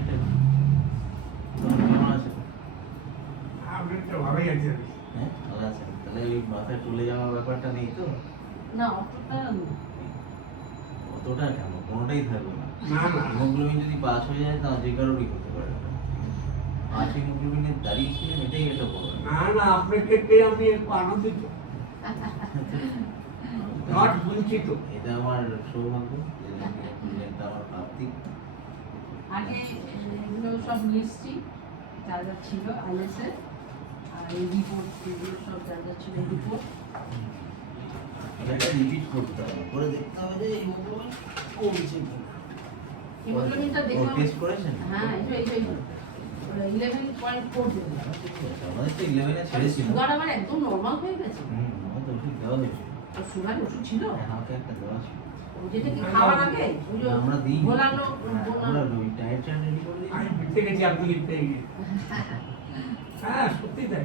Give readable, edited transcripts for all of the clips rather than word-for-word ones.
সেটা কেমন আছে? ভালোই আছে। হ্যাঁ ভালো আছে। তাহলে ওই মাথায় তুলে যাওয়ার ব্যাপারটা নেই তো? না অতটা অতটা কেন, কোনোটাই থাকবে না। না না হিমোগ্লোবিন যদি 5 হয়ে যায় তা যে কারোরই হতে পারে। 5 হিমোগ্লোবিনের দাঁড়িয়ে ছিলেন, এটাই এটা বড়। না না আপনাকে পেয়ে আমি একটু আনন্দিত, নট বঞ্চিত। এটা আমার সৌভাগ্য, এটা আমার প্রাপ্তি। আগে এগুলো সব লিস্টই যা যা ছিল আইএসএ আর এই রিপোর্ট এগুলো সব যা যা ছিল রিপোর্ট এটা রিপিট করতে হবে, করে দেখতে হবে যে হিমোগ্লোবিন কমছে কি। হিমোগ্লোবিনটা ও দেখলাম। টেস্ট করেছেন? হ্যাঁ এই 11.4 দিন। আমাদের তো 11 এ ছেড়েছিল। সুগার আমার একদম নরমাল হয়ে গেছে। আমার তো ওষুধ দেওয়া হয়েছিল। আর সুগার ওষুধ ছিল আমাকে একটা দেওয়া ছিল। যেটা কি খাওয়ার আগে ওই যে আমরা দিই। গোলানো আমরা ওই ডায়েট চার্ট রেডি করে দিই। আমি বুঝতে গেছি আপনি লিখতে গিয়ে। হ্যাঁ সত্যি তাই।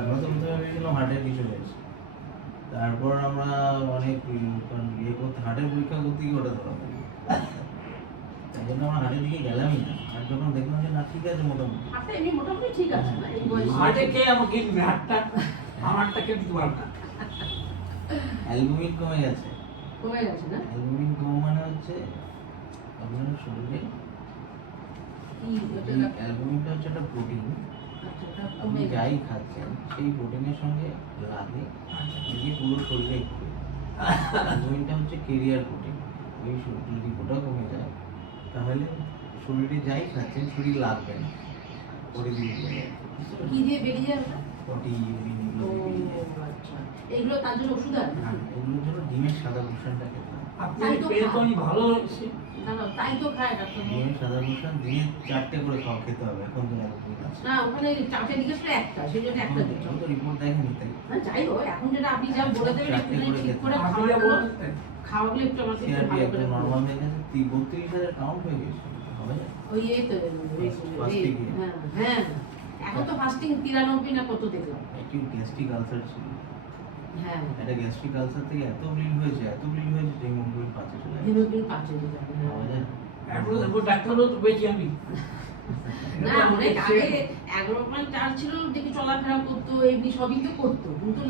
আমরা তো প্রথমে ভেবেছিলাম হার্টের কিছু হয়েছে। তারপর আমরা অনেক করতে হার্টের পরীক্ষা করতে গিয়ে ওটা ধরা পড়ে। তাই জন্য আমরা হার্টের দিকে গেলামই না। আর যখন দেখলাম যে না ঠিক আছে মোটামুটি। হাতটা এমনি মোটামুটি ঠিক আছে না এই বয়সে। মাঠে কে আমাকে হাতটা আমারটা কে দিতে পারবে না। অ্যালবুমিন কমে গেছে। কমে গেছে না অ্যালবুমিন কম মানে হচ্ছে আপনার শরীরে কি ওটা অ্যালবুমিনটা হচ্ছে একটা প্রোটিন। আচ্ছা ওটা আপনি কমে গেছে। যাই খাচ্ছেন সেই প্রোটিনের সঙ্গে লাগে গিয়ে পুরো শরীরে ঘুরে। অ্যালবুমিনটা হচ্ছে কেরিয়ার প্রোটিন। ওই যদি ওটা কমে যায় তাহলে শরীরে যাই খাচ্ছেন শরীর লাগবে না, পরে দিয়ে যাবে। কি দিয়ে বেরিয়ে যাবে ওটা? পটি ইউরিন ও এগুলো দিয়ে বেরিয়ে যায়। আচ্ছা এগুলো তার জন্য ওষুধ আছে হ্যাঁ, এগুলোর জন্য ডিমের সাদা পোষণটা খেতে হবে। আপনি তাই তো পেয়ে তো আমি ভালো লাগছে। না না তাই তো খায় ডাক্তার ডিমের সাদা পোষণ দিনে 4টে করে খাওয়া খেতে হবে। এখন তো অ্যালবুমিন আছে। না ওখানে চারটে জিজ্ঞেস করে একটা সেই জন্য একটা দিচ্ছ এখন তো রিপোর্ট দেখেনি তাই। না যাই হোক এখন যেটা আপনি যা বলে দেবেন একটু ঠিক করে আপনি যা খাওয়াগুলো বলছেন তাই। খাওয়াগুলো একটু আমাকে একটু সিআরপি ভালো একদম করে নরমাল হয়ে গেছে। 32,000 কাউন্ট হয়ে গেছে। হবে না? ওই এই তো Fasting এ। হ্যাঁ হ্যাঁ এখন তো ফাস্টিং 93 না কত দেখলাম একটু গ্যাস্ট্রিক আলসার ছিল। হ্যাঁ এটা গ্যাস্ট্রিক আলসার থেকে এত ব্লিড হয়েছে যে হিমোগ্লোবিন 5 চলে গেছে। হিমোগ্লোবিন 5 হয়ে যাবে পাওয়া যায় না। এখন দেখো ডাক্তারও তো পেয়েছি আমি। না অনেক আগে 11.4 ছিল দেখি চলাফেরা করতো এমনি সবই তো করতো কিন্তু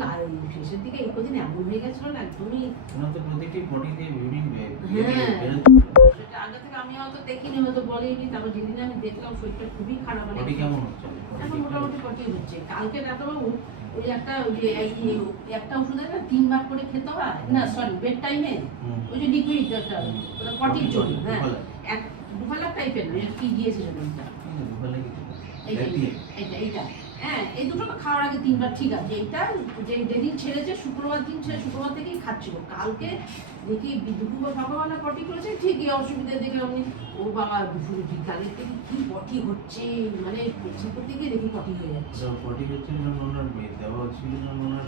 শেষের দিকে এই কদিন এমন হয়ে গেছিল না একদমই ওনার তো প্রতিটি বডিতে ইউরিন হ্যাঁ। বেরোচ্ছে। সেটা আগে থেকে আমি হয়তো দেখিনি হয়তো বলেনি তারপর যেদিন আমি দেখলাম শরীরটা খুবই খারাপ মানে বডি কেমন হচ্ছে? এখন মোটামুটি পটি হচ্ছে কালকে ডাক্তারবাবু ওই একটা ওই যে একটা ওষুধ আছে 3 বার করে খেতে হয় না সরি বেড টাইমে ওই যে লিকুইড একটা ওটা পটির জন্য হ্যাঁ এক দুফালা টাইপের না কি দিয়েছিলেন ওইটা দুবেলা কি এইটা হ্যাঁ এই দুটো খাওয়ার আগে 3 বার ঠিক আছে এইটা যেদিন ছেড়েছে শুক্রবার দিন ছেড়ে শুক্রবার থেকেই খাচ্ছিল কালকে দেখি দুপুর সকালবেলা পটি করেছে ঠিকই অসুবিধা দেখে আমি ও বাবা দুপুরে বিকালের থেকে কি পটি হচ্ছে মানে পেছন করতে গিয়ে দেখি পটি হয়ে যাচ্ছে তো বডি হচ্ছে যখন ওনার দেওয়া ছিল যখন ওনার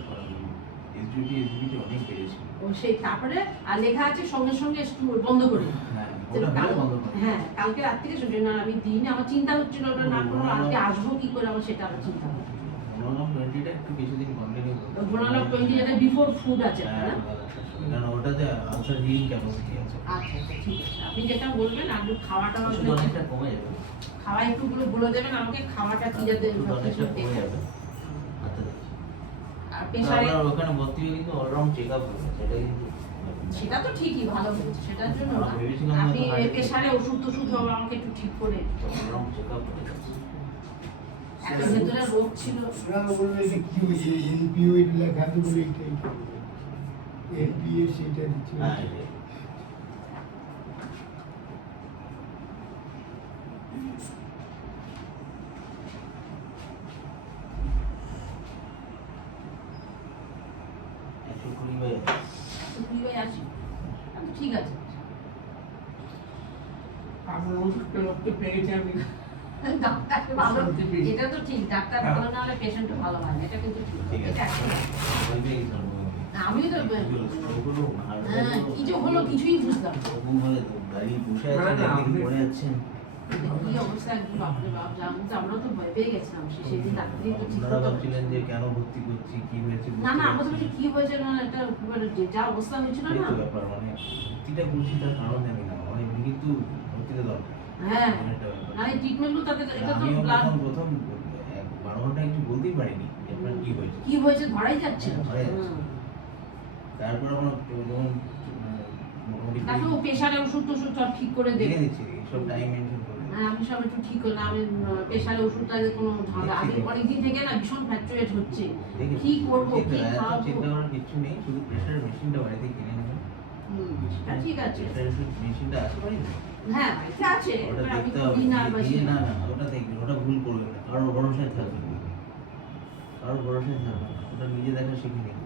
এসবিটি অনেক বেড়েছিল। ও সেই তারপরে আর লেখা আছে সঙ্গে সঙ্গে বন্ধ করে দিন। হ্যাঁ ওটা ভালো বন্ধ করে। হ্যাঁ কালকে রাত থেকে শুনছি না আমি দিনে আমার চিন্তা হচ্ছিল ওটা না করবো আজকে আসবো কি করে আমার সেটা আমার চিন্তা হচ্ছে মোনোলম 20টা একটু কিছুদিন কন্টিনিউ করতে। গোনালক 20 যেটা বিফোর ফুড আছে না কারণ ওটাতে আলসার হিলিং ক্যাপাসিটি আছে। আচ্ছা আচ্ছা ঠিক আছে আপনি যেটা বলবেন আপনি খাওয়াটা ওষুধ অনেকটা কমে যাবে। খাওয়া একটু বলে দেবেন আমাকে খাওয়াটা কি যাতে ওষুধ অনেকটা কমে যাবে। আচ্ছা আর তো প্রেসারে আমরা ওখানে ভর্তি হয়ে কিন্তু অলরাউন্ড চেক আপ হবে সেটা কিন্তু সেটা তো ঠিকই ভালো হয়েছে সেটার জন্য না আমরা ভেবেছিলাম আপনি হয়তো হার্টে প্রেসারে ওষুধ হবে আমাকে একটু ঠিক করে অলরাউন্ড চেক আপ হয়ে যাচ্ছে। একটা ভেতরে রোগ ছিল ওরা বলবে যে কি হয়েছে এনপিও এর লেখা তো বলে এটাই এনপিএ সেটা দিচ্ছে হ্যাঁ এটাই। একশো কুড়ি বাই তুই ওই আসি আচ্ছা, ঠিক আছে আপনার ওষুধটা রক্ত পেয়েছি আমি। ডাক্তার ভালো এটা তো ঠিক ডাক্তার ভালো না হলে পেশেন্ট ভালো হয় না এটা কিন্তু ঠিক ঠিক আছে। এটা একদম। ওইটাই ধরবো। আমিও তো ওগুলো আর হ্যাঁ কি যে হলো কিছুই বুঝলাম না। তবু বলে তো দাঁড়িয়ে বসে আছেন না, একদিকে আপনি- পড়ে যাচ্ছেন। কি অবস্থা একদম বাপরে বাপ আমরা তো ভয় পেয়ে গেছিলাম সেদিন ডাক্তারই তো ঠিক আপনারা করতে ভাবছিলেন যে কেন ভর্তি করছি কি হয়েছে না না আমরা তো বলছি কি হয়েছে না এটা মানে যা অবস্থা হয়েছিল এই না তো ব্যাপার মানে ভর্তিটা করছি তার কারণ জানি না মানে কিন্তু ভর্তিটা দরকার হ্যাঁ অনেকটা ব্যাপার। মানে ট্রিটমেন্টগুলো তাদের এটা তো আমিও ব্লাড প্রথম 12 ঘন্টা একটু বলতেই পারিনি যে আপনার কি হয়েছে। কি হয়েছে ধরাই যাচ্ছে না। ধরাই যাচ্ছে না। হুম। তারপর আমার যখন মোটামুটি তারপর প্রেশারের ওষুধ টষুধ সব ঠিক করে দেবে। দেখে দিচ্ছি সব টাইম মেনশন করে। হ্যাঁ আমি সব একটু ঠিক করলাম। আমি প্রেশারের ওষুধটা কোনো ঝামেলা আমি অনেকদিন থেকে না ভীষণ ফ্যাকচুয়েট হচ্ছে দেখেছি। কি করবো চিন্তা- কি এত খাওয়াবো। চিন্তা করার কিছু নেই, শুধু প্রেশার মেশিনটা বাড়িতে কিনে নেবেন। সেটা ঠিক আছে। প্রেশার মেশিনটা আছে বাড়িতে? হ্যাঁ বাড়িতে আছে ওটা এবার আমি দেখতে করি হবে। না বাসি না না ওটা দেখবেন, ওটা ভুল করবেন না, কারোর ভরসায় থাকবেন না। কারোর ভরসায় থাকবেন না, ওটা নিজে দেখা শিখে নিন,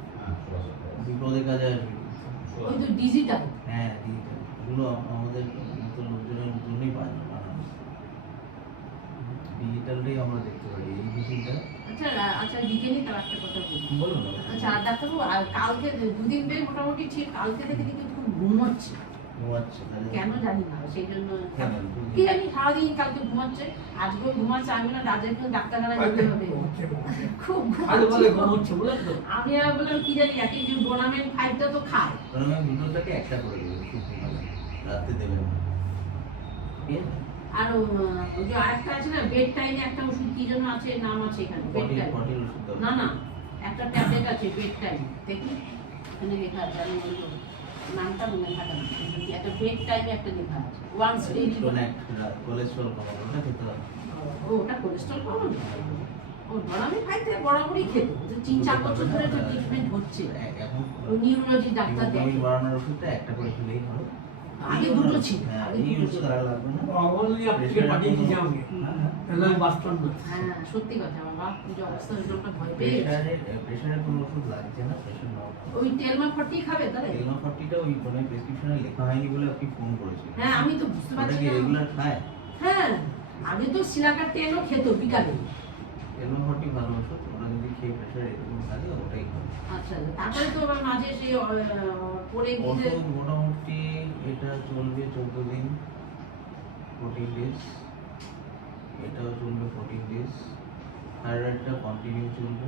বিপদে কাজে আসবে। ওই তো ডিজিটাল। হ্যাঁ ডিজিটাল এগুলো আমাদের মতো লোকজনের জন্যই বানানো। ডিজিটালটাই আমরা দেখতে পারি এই মেশিনটা। আচ্ছা আচ্ছা বিকেলে তার একটা কথা বলি। বলুন না। আচ্ছা আর ডাক্তারবাবু আর কালকে দুদিন ধরে মোটামুটি ঠিক কালকে থেকে কিন্তু খুব ঘুমোচ্ছে ঘুমাচ্ছে তাহলে কেন জানি না সেই জন্য কেন? কি জানি সারাদিন কালকে ঘুমাচ্ছে আজকেও ঘুমাচ্ছে আমি না রাজাকে ডাক্তারখানায় যেতে হবে খুব আরে বলে ঘুমাচ্ছে ঘুমোচ্ছে বুঝলেন তো? আমি আর বললাম কি জানি এক একজন ডোনামেন্ট ফাইভটা তো খায় কারণ আমি দুটোটাকে একটা করে দেবো, খুব ঘুমালে রাতে দেবেন না, ঠিক আছে? আর ওই যে আরেকটা আছে না বেড টাইমে একটা ওষুধ কি জন্য আছে নাম আছে এখানে বেড টাইম পটির ওষুধ দেবো। না না একটা ট্যাবলেট আছে বেড টাইম দেখি এখানে লেখা আছে আমি বলবো নামটা মনে থাকে না একটা বেড টাইমে একটা লেখা আছে ওয়ান্স ডেইলি কোলেস্ট্রল কমানো, ওটা খেতে হবে। ও ওটা কোলেস্ট্রল কমানো ও আমি খাইতে বরাবরই খেত 3-4 বছর ধরে তো ট্রিটমেন্ট হচ্ছে এখন ও নিউরোলজি ডাক্তার দেখে হিমোগ্লোবিন বাড়ানোর ওষুধটা একটা করে খেলেই হবে। আগে দুটো ছিল হ্যাঁ, আগে এই দুটো ওষুধ ছিল আর লাগবে না। অবশ্যই আপনাকে পাঠিয়ে দিয়েছি আমাকে। হ্যাঁ, হ্যাঁ। তাহলে আমি বাঁচতাম না। হ্যাঁ সত্যি কথা বাবা যে অবস্থা হয়েছিল একটা ভয় পেয়ে গেছি। প্রেশারের কোনো ওষুধ লাগছে না, প্রেশার নর্মাল। ওই টেলমা 40 খাবে তাহলে টেলনোফর্টিটা ওই মানে প্রেসক্রিপশনে লেখা হয়নি বলে আপনি ফোন করেছিলেন। হ্যাঁ আমি তো বুঝতে ওটা পারছি কি না রেগুলার খায়? হ্যাঁ আগে তো সিলাকার টেলও খেত বিকালে টেলনোফর্টি ভালো ওষুধ, ওটা যদি খেয়ে প্রেশার এরকম থাকে ওটাই খাবে। আচ্ছা তারপরে তো আবার মাঝে সেই পরে গিয়ে ওষুধ মোটামুটি এটা চলবে 14 দিন, 14 ডেজ। এটাও চলবে 14 ডেজ। থাইরয়েডটা কন্টিনিউ চলবে,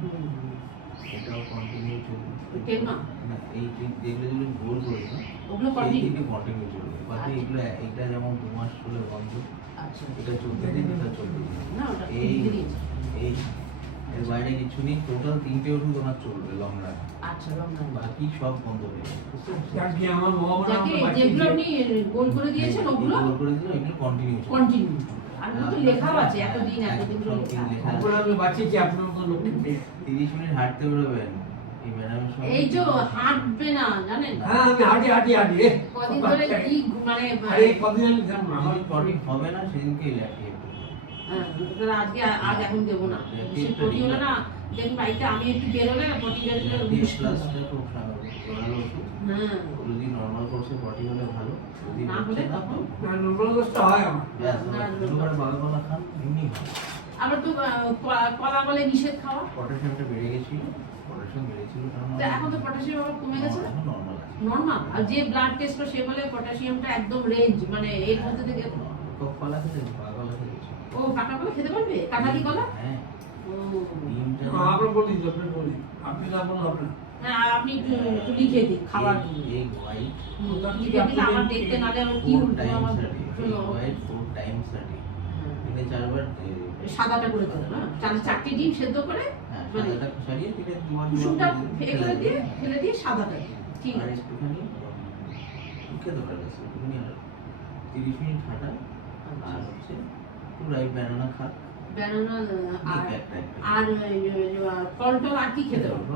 এটাও কন্টিনিউ চলবে। টেলমা না এই যেগুলো গোল করেছে ওগুলো সেই কন্টিনিউ দিনই কন্টিনিউ চলবে। বাকি এগুলো এটা যেমন 2 মাস চলে বন্ধ, আচ্ছা এটা 14 দিন, এটা 14 দিন। না ওটা এই লিখে দিয়েছি এই এর বাইরে কিছু নেই, টোটাল 3টে ওষুধ ওনার চলবে লং রান, আচ্ছা রমজান বাকি সব বন্ধ হয়ে যাবে। যাকে আমার ভগবান যাকে আমাকে বাঁচিয়েছে। যেগুলো আপনি গোল করে দিয়েছেন ওগুলো গোল করে দিল, এগুলো কন্টিনিউ চলবে। কন্টিনিউ আর ওগুলো তো লেখাও আছে এতদিন এতদিন করে সব দিন লেখা আছে। লেখা ভগবান আমাকে বাঁচিয়েছে আপনার মতো লোককে পেয়ে। 30 মিনিট হাঁটতে বেরোবেন এই ম্যাডামের সঙ্গে। এই যে হাঁটবে না জানেন হ্যাঁ আমি হাঁটি হাঁটি রে। কদিন ধরে কি মানে আরে কদিন আমি জানো না, আমার আমার পটি হবে না সেদিনকে ল্যাপটপ। হ্যাঁ, ওটা আজকে আজ এখন দেবো না সে পটি হলো না দেখুন বাড়িতে আমি একটু বেরোলে না পটি বেরোলে মুশকিল হয়। প্লাসটা খুব ভালো ওষুধ। হ্যাঁ যদি নর্মাল কোর্সে পটি হলে ভালো, যদি না হচ্ছে হলে না তখন? নর্মাল দোষটা হয় আমার। ব্যাস দুবার বাগাবালা খান এমনি ভালো। আবার তো কলা বলে নিষেধ খাওয়া পটাশিয়ামটা বেড়ে গেছিল, পটাশিয়াম বেড়েছিল কারণ তো এখন তো পটাশিয়াম আবার কমে গেছে না এখন নর্মাল আছে। নর্মাল আর যে ব্লাড টেস্ট সে বলে পটাশিয়ামটা একদম রেঞ্জ মানে এর মধ্যে থেকে কলা খেতে বাগাবালা খেয়েছে। ও পাকা কলা খেতে পারবে কাঁঠালি কলা হ্যাঁ ও ডিমটা আপনার বলি আপনি বলি আপনি না বলুন আপনি। হ্যাঁ আপনি একটু লিখে দিন খাবার এগ হোয়াইট লিখে দিলে আমার দেখতে নালে আমার কি 4 উল্টো টাইমস আমার a day, শুনো, egg white 4 times a day। দিনে 4 বার সাদাটা করে দেবো না চারটি ডিম সেদ্ধ করে হ্যাঁ মানে সাদাটা সারিয়ে দিলে কুসুমটা ফেলে দিয়ে ফেলে দিয়ে সাদাটা ঠিক আর আছে একটুখানি খেতে পারবে একটুখানি আর 30 মিনিট হাঁটা আর হচ্ছে পুরাই ব্যানানা খা, ব্যানানা আর একটা আর ফল টল আর কি খেতে পারবো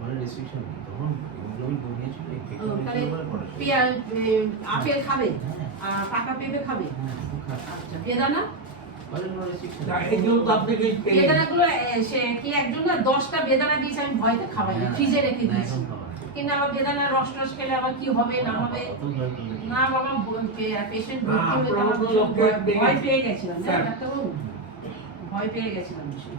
মানে রেস্ট্রিকশন নেই তখন হিমোগ্লোবিন কমিয়েছিল ও, তাহলে আপেল খাবে আর পাকা পেঁপে খাবে আচ্ছা বেদানা এইগুলো তো আপনাকে পেয়ে বেদানাগুলো সে কি একজন না 10টা বেদানা দিয়েছে আমি ভয়তে খাওয়াই না ফ্রিজে রেখে দিয়েছি কিন্তু আবার বেদানা রস টস খেলে আবার কি হবে না হবে না বাবা পেশেন্ট ভর্তি হলে তো আমার ভীষণ ভয় পেয়ে গেছিলাম ডাক্তারবাবু ভয় পেয়ে গেছিলাম ভীষণ